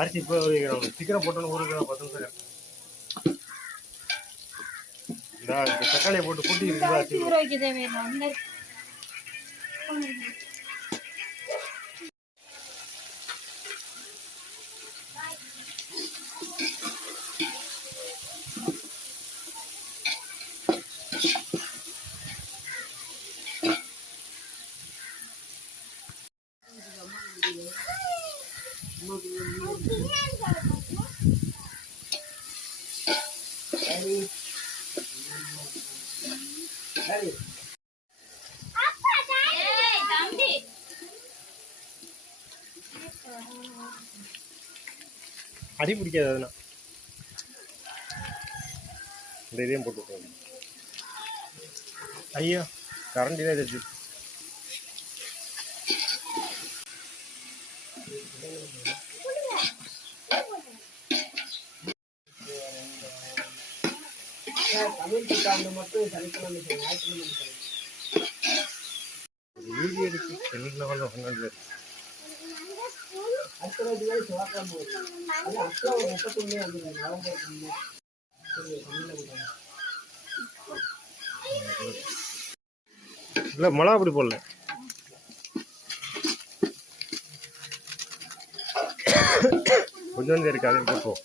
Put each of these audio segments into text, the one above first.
அரிசி இப்போ சீக்கிரம் போட்டோன்னு ஊருக்கு 10 நிமிஷம் இந்த தக்காளியை போட்டு கூட்டி ஊற வைக்க தேவையில்லை. அடி பிடிக்காது அதெல்லாம் இந்த இதையும் போட்டு ஐயோ கரண்டி தான் இது வீடியோ எடுத்து என்ன பண்ண இல்ல மிளகா அப்படி போடல கொஞ்சம் இருக்கு அதையும் போட்டுவோம்.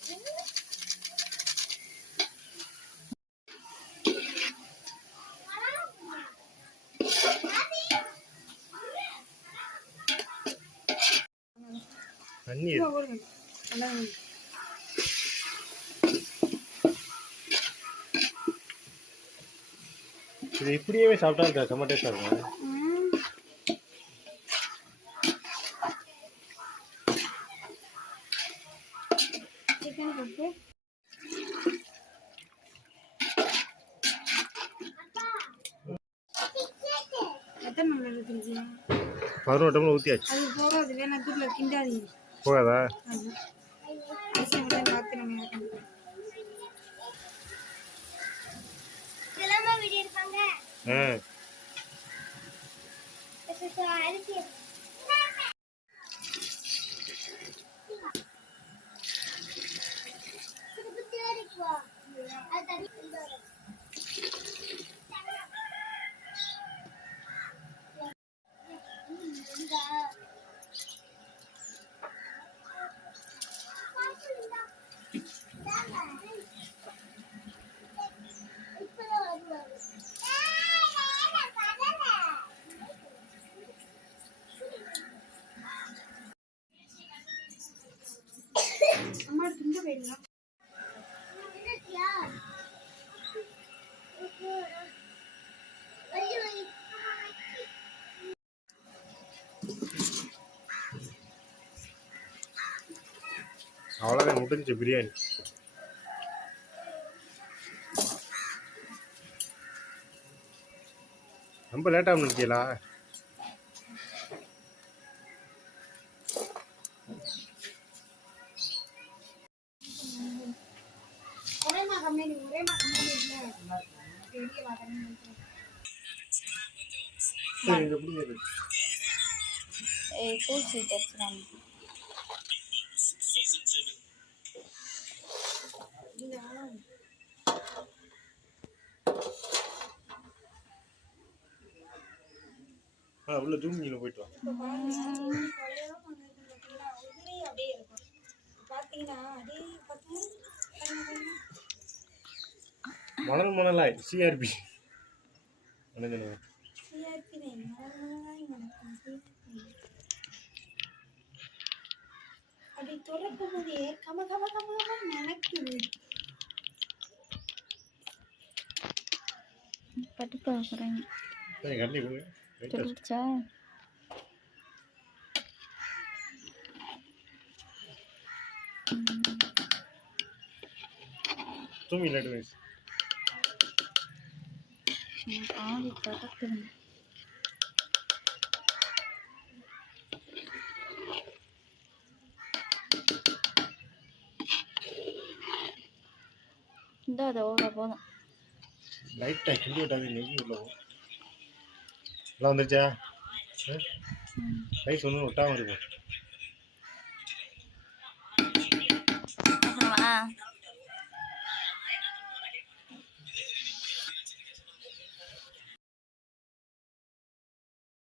தண்ணி இது இப்படியே சாப்பிட்டா இருக்கா செம்ம டேஸ்டா இருக்கும். பதினோரு டம்ளர் ஊற்றியாச்சு. போகாதா? அவ்வளோதான் முடிஞ்சு பிரியாணி. ரொம்ப லேட்டாக நினைச்சீங்களா? உள்ள ஜூம் நீங்க போயிட்டு வா. பாத்தீங்கன்னா மணல் மணலாய் சிஆர்பி அப்படி துறக்கும் போதே கம கம கம நினைக்குது. பட்டு பார்க்குறேன் சொல்லிடுச்சா? தூங்கி லேட்டு வயசு ஆவி பறக்குதுங்க. இந்த அதை ஓட போதும். லைட்டாக கிண்டி விட்டாங்க நெய் உள்ள எல்லாம் வந்துருச்சா ரைஸ் ஒன்றும் விட்டாமல் இருக்கும்.